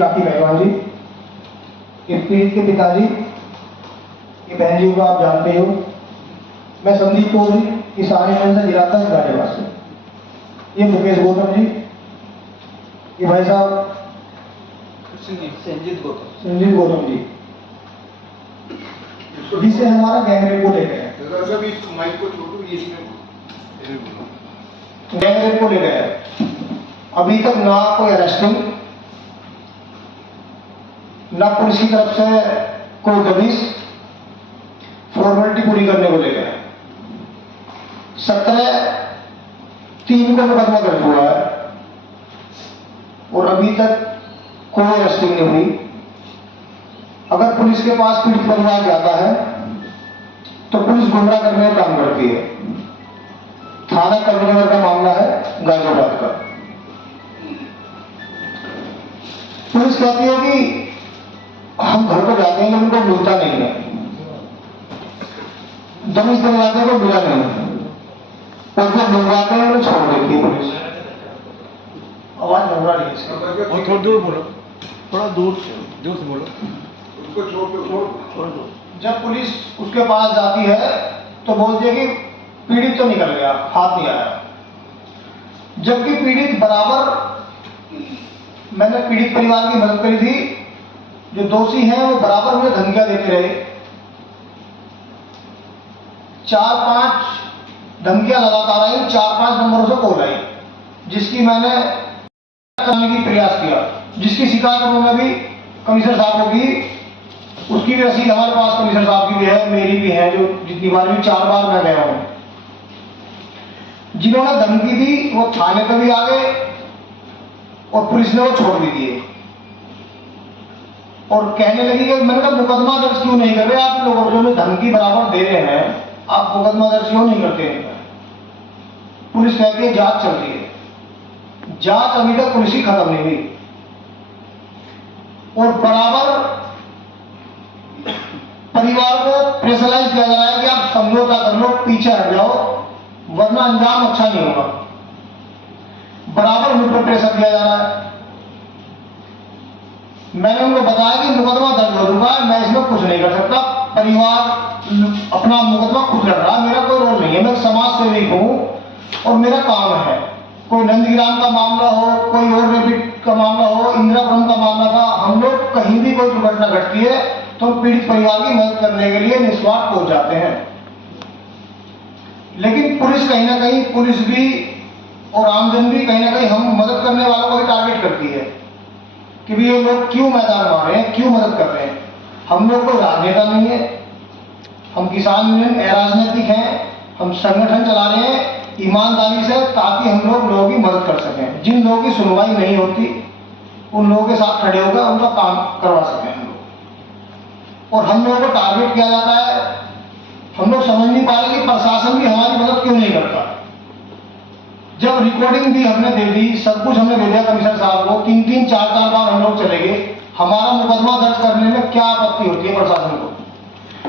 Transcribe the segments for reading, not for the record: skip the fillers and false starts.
राखी पहलवान जी, ये पीड़ित के पिताजी, ये बहन जी को आप जानते हो। मैं संदीप चौधरी किसान यूनियन से जिला तक गाजियाबाद से। ये मुकेश गौतम जी, ये भाई साहब संजीत गौतम जी, जिससे हमारा गैंगरेप को लेकर है, गैंगरेप को लेकर है। अभी तक ना कोई अरेस्टिंग, ना पुलिस की तरफ से कोई दबिश, फॉर्मेलिटी पूरी करने को लेकर है। 17/3 को मुकदमा दर्ज हुआ है और अभी तक कोई अरेस्टिंग नहीं हुई। अगर पुलिस के पास पीड़ित परिवार जाता है तो पुलिस गुमराह करने का काम करती है। थाना करीमनगर का मामला है, गाजियाबाद का। पुलिस कहती है कि हम घर को जाते हैं, उनको मिलता नहीं है, दबिश दिलवाते को मिला नहीं, और जब मिलवाते हैं उन्हें छोड़ देती है पुलिस। आवाज घबरा रही है, और थोड़ा दूर बोलो, थोड़ा दूर से बोलो, उसको छोड़ दो। जब पुलिस उसके पास जाती है तो बोलती है कि पीड़ित तो निकल गया, हाथ नहीं आया। जबकि पीड़ित बराबर, मैंने पीड़ित परिवार की मदद करी थी, जो दोषी हैं वो बराबर मुझे धमकियां देते रहे। 4-5 धमकियां लगातार आई, 4-5 नंबरों से कॉल आई, जिसकी मैंने करने की प्रयास किया, जिसकी शिकायत उन्होंने भी कमिश्नर साहब को की। उसकी भी रसीद हमारे पास कमिश्नर साहब की भी है, मेरी भी है, जो जितनी बार भी 4 बार मैं गया हूं। जिन्होंने धमकी दी वो थाने पर भी आ गए और पुलिस ने वो छोड़ भी दिए और कहने लगी कि मैंने कहा मुकदमा दर्ज क्यों नहीं कर रहे आप लोग, जो धमकी बराबर दे रहे हैं, आप मुकदमा दर्ज क्यों नहीं करते हैं? पुलिस कहती है जांच चल रही है। जांच अभी तक पुलिस की खत्म नहीं हुई और बराबर परिवार को प्रेशराइज किया जा रहा है कि आप समझौता कर लो, पीछे हट जाओ, वरना अंजाम अच्छा नहीं होगा। बराबर मुझ पर प्रेशर दिया जा रहा है। मैंने उनको बताया कि मुकदमा दर्ज हो चुका है, मैं इसमें कुछ नहीं कर सकता, परिवार अपना मुकदमा खुद लड़ रहा है, मेरा कोई रोल नहीं है, मैं समाज सेवी हूं और मेरा काम है। कोई नंदगिराम का मामला हो, कोई और रेपिड का मामला हो, इंदिरापुरम का मामला था, हम लोग कहीं भी कोई दुर्घटना घटती है तो पीड़ित परिवार की मदद करने के लिए निस्वार्थ पहुंच जाते हैं। लेकिन पुलिस कहीं ना कहीं, पुलिस भी और आमजन भी कहीं ना कहीं हम मदद करने वालों को ही टारगेट करती है कि भी ये लोग क्यों मैदान मार रहे हैं, क्यों मदद कर रहे हैं। हम लोग कोई राजनेता नहीं है, हम किसान यूनियन अराजनीतिक हैं, हम संगठन चला रहे हैं ईमानदारी से, ताकि हम लोगों की मदद कर सकें। जिन लोगों की सुनवाई नहीं होती उन लोगों के साथ खड़े होकर उनका काम करवा सकें हम लोग। और हम लोगों को टारगेट किया जाता है, हम लोग समझ नहीं पा रहे कि प्रशासन भी हमारी मदद क्यों नहीं करता। जब रिकॉर्डिंग भी हमने दे दी, सब कुछ हमने दे दिया कमिश्नर साहब को, 3-3, 4-4 बार हम लोग चले गए, हमारा मुकदमा दर्ज करने में क्या आपत्ति होती है प्रशासन को?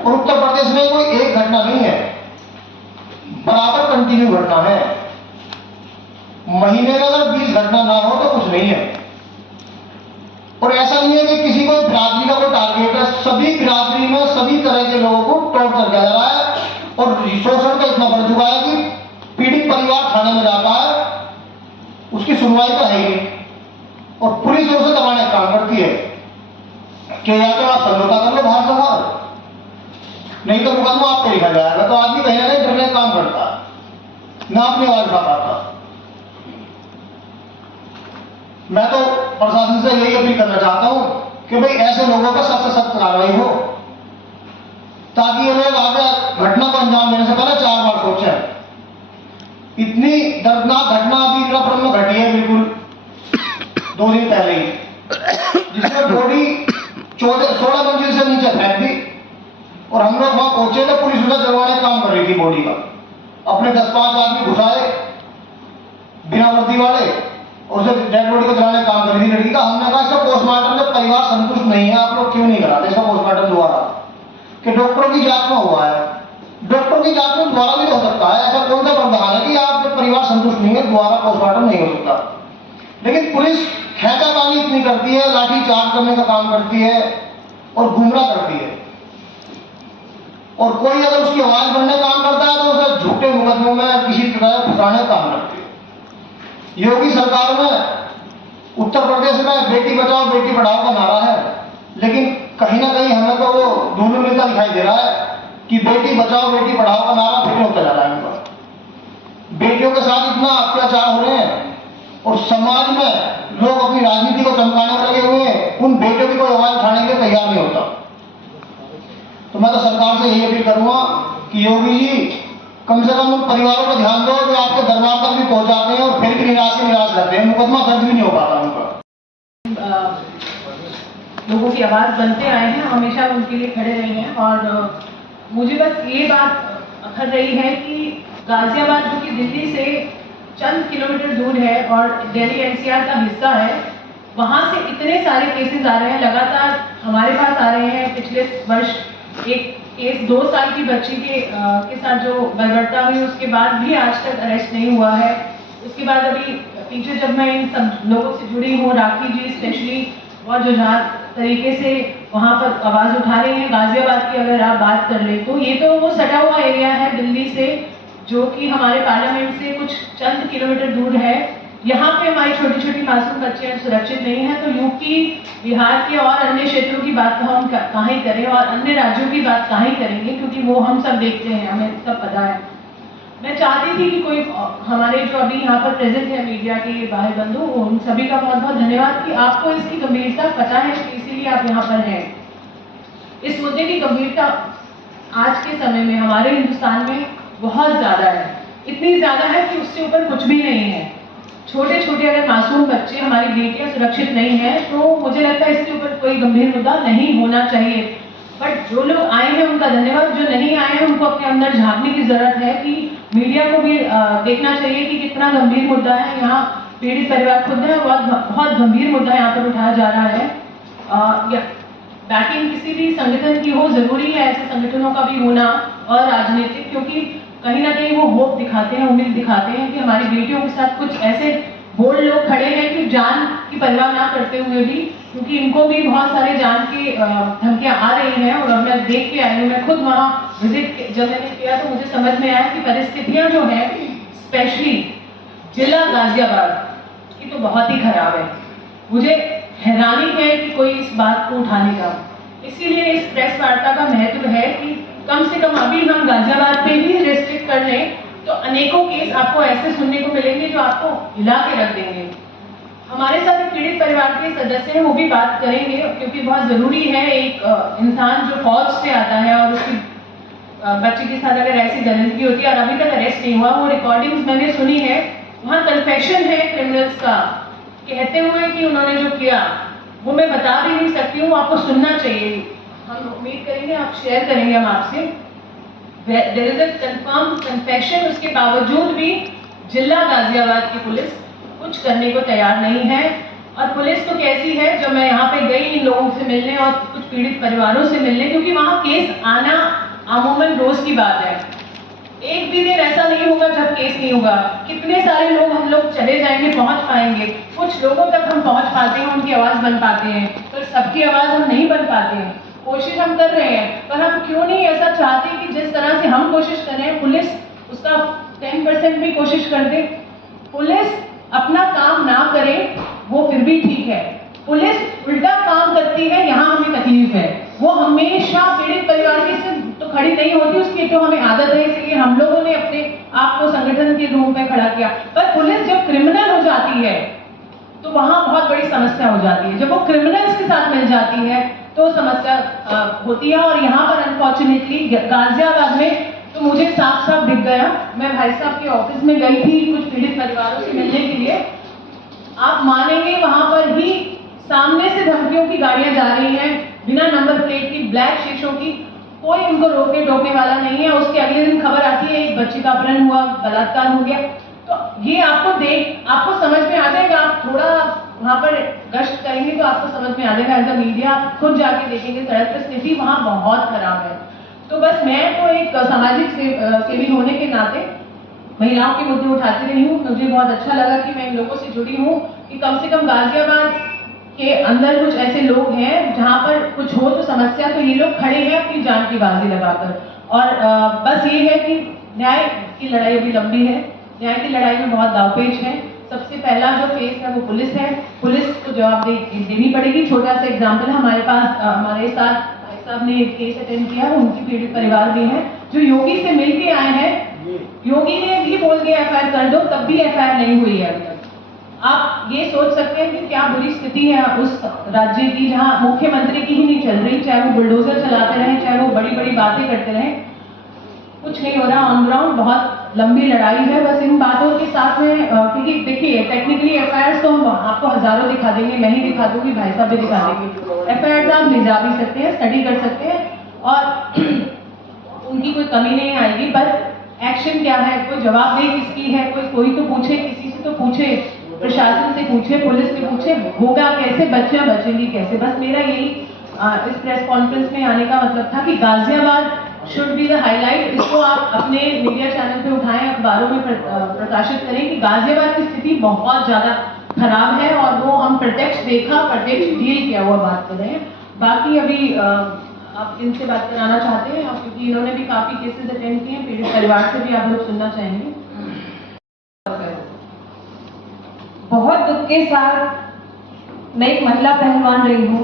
और उत्तर प्रदेश में कोई एक घटना नहीं है, बराबर कंटिन्यू घटना है। महीने में अगर 20 घटना ना हो तो कुछ नहीं है। और ऐसा नहीं है कि किसी को बिरादरी का कोई टारगेट है, सभी बिरादरी में सभी तरह के लोगों को टॉर्चर किया जा रहा है और शोषण का इतना बढ़ चुका है कि पीड़ित परिवार थाने में जाता है, उसकी सुनवाई तो है ही नहीं और पुलिस उसे दबाने का काम करती है कि या तो आप समझौता कर लो बाहर से बाहर, नहीं तो मुकदमा आपको लिखा जाएगा। तो आदमी कहीं ना कहीं डरने का काम करता है, ना अपनी आवाज उठा पाता। मैं तो प्रशासन से यही अपील करना चाहता हूं कि भाई ऐसे लोगों पर सख्त से सख्त कार्रवाई हो, ताकि ये लोग आगे घटना को अंजाम देने से पहले 4 बार सोचें। इतनी दर्दनाक घटना अभी इंदिरापुरम में घटी है, बिल्कुल 2 दिन पहले ही, जिसमें बॉडी 16 मंजिल से नीचे फेंक दी और हम लोग वहां पहुंचे तो पुलिस उधर जलवाने का काम कर रही थी बॉडी का। अपने 10-5 आदमी घुसाए बिना वर्दी वाले और उसे डेड बॉडी को जलाने का काम कर रही थी लड़की का। हमने कहा इसका पोस्टमार्टम जब परिवार संतुष्ट नहीं है, आप लोग क्यों नहीं कराते इसका पोस्टमार्टम दोबारा? कि डॉक्टरों की जांच में हुआ है, डॉक्टर की जांच में दोबारा भी हो सकता है, ऐसा कौन सा प्रावधान है कि आप जब परिवार संतुष्ट नहीं है दोबारा पोस्टमार्टम नहीं हो सकता? लेकिन पुलिस खैताबाजी इतनी करती है, लाठी चार्ज करने का काम करती है और गुमराह करती है। और कोई अगर उसकी आवाज बढ़ने का काम करता है तो उसे झूठे मुकदमों में किसी तरह फंसाने का काम करती है। योगी सरकार में उत्तर प्रदेश में बेटी बचाओ बेटी पढ़ाओ का नारा है, लेकिन कहीं ना कहीं हमें तो वो दोनों मिलता दिखाई दे रहा है कि बेटी बचाओ बेटी पढ़ाओ का नारा फिर होता जा रहा है उनका। बेटियों के साथ इतना अत्याचार हो रहे हैं और समाज में लोग अपनी राजनीति को चमकाने में लगे हुए हैं, उन बेटियों की कोई आवाज उठाने के लिए तैयार नहीं होता। तो मैं तो सरकार से यही अपील करूंगा कि योगी जी कम से कम उन परिवारों पर ध्यान दो जो आपके दरबार तक भी पहुंचाते हैं और फिर भी निराश रहते हैं, मुकदमा दर्ज भी नहीं हो पाता उनका। लोगों की आवाज बनते आए हैं, हमेशा उनके लिए खड़े रहे हैं। और मुझे बस ये बात अखर रही है कि गाजियाबाद जो कि दिल्ली से चंद किलोमीटर दूर है और दिल्ली एनसीआर का हिस्सा है, वहाँ से इतने सारे केसेस आ रहे हैं, लगातार हमारे पास आ रहे हैं। पिछले वर्ष एक केस 2 साल की बच्ची के साथ जो बर्बरता हुई, उसके बाद भी आज तक अरेस्ट नहीं हुआ है। उसके बाद अभी पीछे जब मैं इन सब लोगों से जुड़ी हूँ, राखी जी स्पेशली बहुत जुझार तरीके से वहाँ पर आवाज़ उठा रही हैं। गाजियाबाद की अगर आप बात कर ले तो ये तो वो सटा हुआ एरिया है दिल्ली से, जो कि हमारे पार्लियामेंट से कुछ चंद किलोमीटर दूर है। यहाँ पे हमारी छोटी छोटी मासूम बच्चियाँ सुरक्षित नहीं हैं, तो यूपी बिहार के और अन्य क्षेत्रों की बात तो हम कहाँ ही करें और अन्य राज्यों की बात कहाँ ही करेंगे, क्योंकि वो हम सब देखते हैं, हमें सब पता है। मैं चाहती थी कि कोई हमारे जो अभी यहाँ पर प्रेजेंट है मीडिया के भाई बंधु, उन सभी का बहुत बहुत धन्यवाद कि आपको इसकी गंभीरता पता है, इसीलिए आप यहाँ पर हैं। इस मुद्दे की गंभीरता आज के समय में हमारे हिंदुस्तान में बहुत ज़्यादा है, इतनी ज़्यादा है कि उससे ऊपर कुछ भी नहीं है। छोटे छोटे अगर मासूम बच्चे, हमारी बेटियां सुरक्षित नहीं है, तो मुझे लगता है इसके ऊपर कोई गंभीर मुद्दा नहीं होना चाहिए। बट जो लोग आए हैं उनका धन्यवाद, जो नहीं आए हैं उनको अपने अंदर झांकने की जरूरत है कि मीडिया को भी देखना चाहिए कि कितना गंभीर मुद्दा है। यहाँ पीड़ित परिवार खुद है, बहुत गंभीर मुद्दा यहाँ पर उठाया जा रहा है। बैकिंग किसी भी संगठन की हो, जरूरी है ऐसे संगठनों का भी होना और राजनीतिक, क्योंकि कहीं ना कहीं वो होप दिखाते हैं, उम्मीद दिखाते हैं कि हमारी बेटियों के साथ कुछ ऐसे बोल्ड लोग खड़े हैं कि जान की परवाह ना करते हुए भी, क्योंकि इनको भी बहुत सारे जान की धमकियां आ रही हैं। और मैं देख के आई हूँ, मैं खुद वहाँ विजिट जब मैंने किया तो मुझे समझ में आया कि परिस्थितियाँ जो हैं स्पेशली जिला गाजियाबाद की तो बहुत ही खराब है। मुझे हैरानी है कि कोई इस बात को उठाने का, इसीलिए इस प्रेस वार्ता का महत्व है कि कम से कम अभी हम गाजियाबाद पे ही रेस्ट्रिक्ट कर लें तो अनेकों केस आपको ऐसे सुनने को मिलेंगे जो आपको हिला के रख देंगे। हमारे साथ पीड़ित परिवार के सदस्य हैं, वो भी बात करेंगे, क्योंकि बहुत ज़रूरी है एक इंसान जो फौज से आता है और उसकी बच्ची के साथ अगर ऐसी दरिंदगी होती है और अभी तक अरेस्ट नहीं हुआ, वो रिकॉर्डिंग्स मैंने सुनी है, वहाँ कन्फेशन है क्रिमिनल्स का, कहते हुए कि उन्होंने जो किया वो मैं बता भी नहीं सकती हूँ, आपको सुनना चाहिए। हम उम्मीद करेंगे आप शेयर करेंगे हम आपसे। There is a confirm confession, उसके बावजूद भी जिला गाजियाबाद की पुलिस कुछ करने को तैयार नहीं है। और पुलिस तो कैसी है, जब मैं यहाँ पे गई इन लोगों से मिलने और कुछ पीड़ित परिवारों से मिलने, क्योंकि वहाँ केस आना अमूमन रोज की बात है, एक भी दिन ऐसा नहीं होगा जब केस नहीं होगा। कितने सारे लोग हम लोग चले जाएंगे, पहुंच पाएंगे, कुछ लोगों तक हम पहुंच पाते हैं, उनकी आवाज बन पाते हैं, तो सबकी आवाज हम नहीं बन पाते हैं। कोशिश हम कर रहे हैं, पर हम क्यों नहीं ऐसा चाहते कि जिस तरह से हम कोशिश कर रहे हैं पुलिस उसका 10% भी कोशिश कर दे। पुलिस अपना काम ना करे वो फिर भी ठीक है, पुलिस उल्टा काम करती है, यहाँ हमें तकलीफ है। वो हमेशा पीड़ित परिवार की से तो खड़ी नहीं होती, उसकी तो हमें आदत है, इसलिए हम लोगों ने अपने आप को संगठन के रूप में खड़ा किया। पर पुलिस जब क्रिमिनल हो जाती है तो वहां बहुत बड़ी समस्या हो जाती है। जब वो क्रिमिनल्स के साथ मिल जाती है तो समस्या होती है। और यहाँ पर अनफॉर्चुनेटली गाजियाबाद में तो मुझे साफ साफ दिख गया। मैं भाई साहब के ऑफिस में गई थी कुछ पीड़ित परिवारों से मिलने के लिए, आप मानेंगे वहां पर ही सामने से धमकियों की गाड़ियां जा रही हैं, बिना नंबर प्लेट की, ब्लैक शीशों की, कोई उनको रोकने टोकने वाला नहीं है। उसके अगले दिन खबर आती है एक बच्ची का अपहरण हुआ, बलात्कार हो गया। तो ये आपको समझ में आ जाएगा, आप थोड़ा वहां पर गश्त करेंगे तो आपको समझ में आ जाएगा। एज अ मीडिया आप खुद जाके देखेंगे, सड़क पर स्थिति वहां बहुत खराब है। तो बस मैं तो एक सामाजिक सेवी होने के नाते महिलाओं के मुद्दे उठाती रही हूँ। मुझे बहुत अच्छा लगा कि मैं इन लोगों से जुड़ी हूँ, कि कम से कम गाजियाबाद के अंदर कुछ ऐसे लोग हैं जहाँ पर कुछ हो तो समस्या, तो ये लोग खड़े हैं अपनी जान की बाजी लगाकर। और बस ये है कि न्याय की लड़ाई अभी लंबी है, न्याय की लड़ाई में बहुत दावपेच है। सबसे पहला जो फेस है वो पुलिस है, पुलिस को जवाबदेही देनी पड़ेगी। छोटा सा एग्जाम्पल है, हमारे साथ भाई साहब ने एक केस अटेंड किया, उनकी पीड़ित परिवार भी है जो योगी से मिल के आए हैं। योगी ने भी बोल के एफआईआर कर दो, तब भी एफआईआर नहीं हुई है अभी तक। आप ये सोच सकते हैं कि क्या बुरी स्थिति है उस राज्य की जहां मुख्यमंत्री की ही नहीं चल रही, चाहे वो बुलडोजर चलाते रहें, चाहे वो बड़ी बड़ी बातें करते रहें, कुछ नहीं हो रहा ऑन ग्राउंड। बहुत लंबी लड़ाई है। बस इन बातों के साथ में, क्योंकि देखिए टेक्निकली एफआईआर तो हम आपको हजारों दिखा देंगे, मैं ही दिखा दूंगी, भाई साहब भी दिखा देंगे। एफआईआर आप ले जा भी सकते हैं, स्टडी कर सकते हैं और उनकी कोई कमी नहीं आएगी। पर एक्शन क्या है, कोई जवाबदेही किसकी है, कोई तो पूछे, किसी से तो पूछे, प्रशासन से पूछे, पुलिस से पूछे, होगा कैसे, बच्चियां बचेंगी कैसे। बस मेरा यही इस प्रेस कॉन्फ्रेंस में आने का मतलब था कि Ghaziabad should be the highlight. इसको आप अपने मीडिया चैनल पे उठाएं, अखबारों में प्रकाशित करें कि गाजियाबाद की स्थिति बहुत ज्यादा खराब है और वो हम प्रत्यक्ष देखा, प्रत्यक्ष डील किया हुआ बात कर रहे हैं। बाकी अभी आप इनसे बात कराना चाहते हैं, क्योंकि इन्होंने भी काफी केसेस अटेंड किए हैं, पीड़ित परिवार से भी आप लोग सुनना चाहेंगे। बहुत दुख के साथ मैं एक महिला पहलवान रही हूँ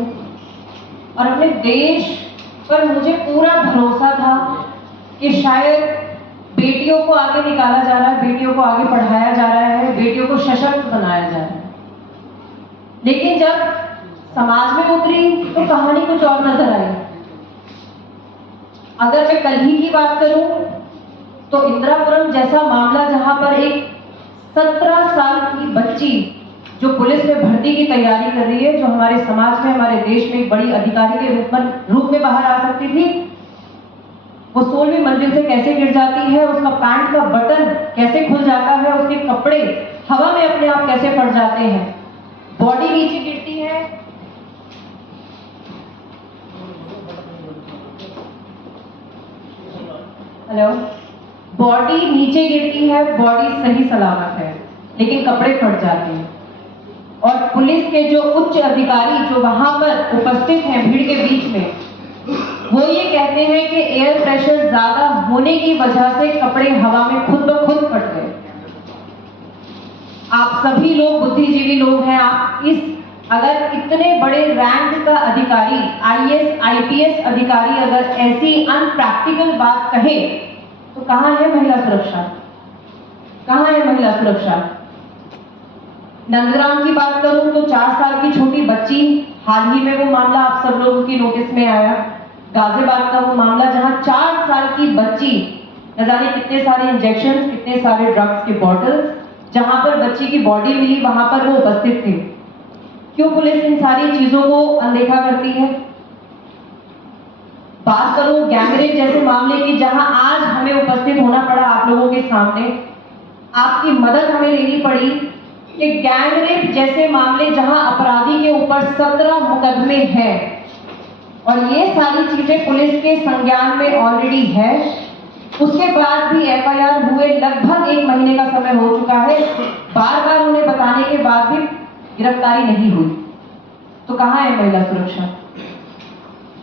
और अपने देश पर मुझे पूरा भरोसा था कि शायद बेटियों को आगे निकाला जा रहा है, बेटियों को आगे पढ़ाया जा रहा है, बेटियों को सशक्त बनाया जा रहा है। लेकिन जब समाज में उतरी तो कहानी कुछ और नजर आई। अगर मैं कल ही की बात करूं तो इंदिरापुरम जैसा मामला, जहां पर एक 17 साल की बच्ची जो पुलिस में भर्ती की तैयारी कर रही है, जो हमारे समाज में, हमारे देश में एक बड़ी अधिकारी के रूप में बाहर आ सकती थी, वो 16वीं मंजिल से कैसे गिर जाती है, उसका पैंट का बटन कैसे खुल जाता है, उसके कपड़े हवा में अपने आप कैसे पड़ जाते हैं, बॉडी नीचे गिरती है। हेलो, बॉडी नीचे गिरती है, बॉडी सही सलामत है, लेकिन कपड़े फट जाते हैं। और पुलिस के जो उच्च अधिकारी जो वहां पर उपस्थित हैं भीड़ के बीच में, वो ये कहते हैं कि एयर प्रेशर ज्यादा होने की वजह से कपड़े हवा में खुद ब खुद फट गए। आप सभी लोग बुद्धिजीवी लोग हैं, आप अगर इतने बड़े रैंक का अधिकारी, आईएएस आईपीएस अधिकारी अगर ऐसी अनप्रैक्टिकल बात कहे तो कहां है महिला सुरक्षा, कहां है महिला सुरक्षा। नंदग्राम की बात करूं तो 4 साल की छोटी बच्ची, हाल ही में वो मामला आप सब लोगों की नोटिस में आया। गाजियाबाद का वो मामला जहां 4 साल की बच्ची, न जाने कितने सारे इंजेक्शन, कितने सारे ड्रग्स के बॉटल्स, जहां पर बच्ची की बॉडी मिली वहां पर वो उपस्थित थे। क्यों पुलिस इन सारी चीजों को अनदेखा करती है। बात करूं गैंगरेप जैसे मामले की, जहां आज हमें उपस्थित होना पड़ा आप लोगों के सामने, आपकी मदद हमें लेनी पड़ी कि गैंगरेप जैसे मामले जहां अपराधी के ऊपर 17 मुकदमे हैं और ये सारी चीजें पुलिस के संज्ञान में ऑलरेडी है, उसके बाद भी एफआईआर हुए लगभग 1 महीने का समय हो चुका है, बार बार उन्हें बताने के बाद भी गिरफ्तारी नहीं हुई। तो कहां है महिला सुरक्षा।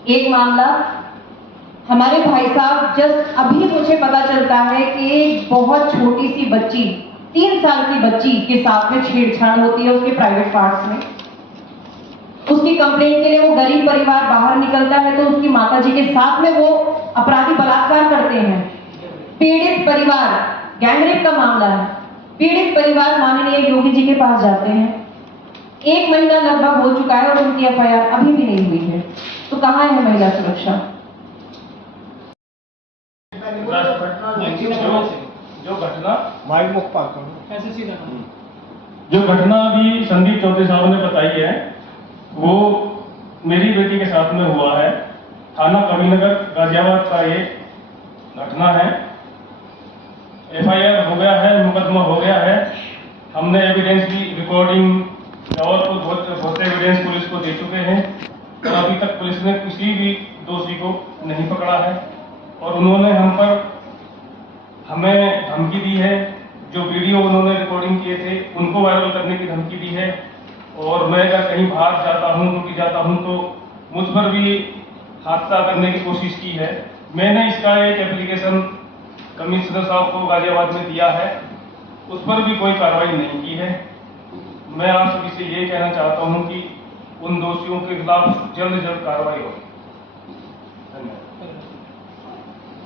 एक मामला हमारे भाई साहब, जस्ट अभी मुझे पता चलता है कि एक बहुत छोटी सी बच्ची, 3 साल की बच्ची के साथ में छेड़छाड़ होती है उसके प्राइवेट पार्ट्स में। उसकी कंप्लेंट के लिए वो गरीब परिवार बाहर निकलता है तो उसकी माताजी के साथ में वो अपराधी बलात्कार करते हैं। पीड़ित परिवार, गैंगरेप का मामला है, पीड़ित परिवार माननीय योगी जी के पास जाते हैं, 1 महीना लगभग हो चुका है और उनकी एफआईआर अभी भी नहीं हुई है। तो कहां है महिला सुरक्षा। जो घटना माइक मुख पास करो, जो घटना अभी संदीप चौधरी साहब ने बताई है वो मेरी बेटी के साथ में हुआ है। थाना कबीरनगर गाजियाबाद का ये घटना है। एफआईआर हो गया है, मुकदमा हो गया है। हमने एविडेंस की रिकॉर्डिंग और बहुत एविडेंस पुलिस को दे चुके हैं और अभी तक पुलिस ने किसी भी दोषी को नहीं पकड़ा है और उन्होंने हमें धमकी दी है। जो वीडियो उन्होंने रिकॉर्डिंग किए थे उनको वायरल करने की धमकी दी है और मैं अगर कहीं बाहर जाता हूँ, ड्यूटी जाता हूँ, तो मुझ पर भी हादसा करने की कोशिश की है। मैंने इसका एक एप्लीकेशन कमिश्नर साहब को गाजियाबाद में दिया है, उस पर भी कोई कार्रवाई नहीं की है। मैं आप सभी से ये कहना चाहता हूँ कि उन दोषियों के खिलाफ जल्द से जल्द कार्रवाई हो। धन्यवाद।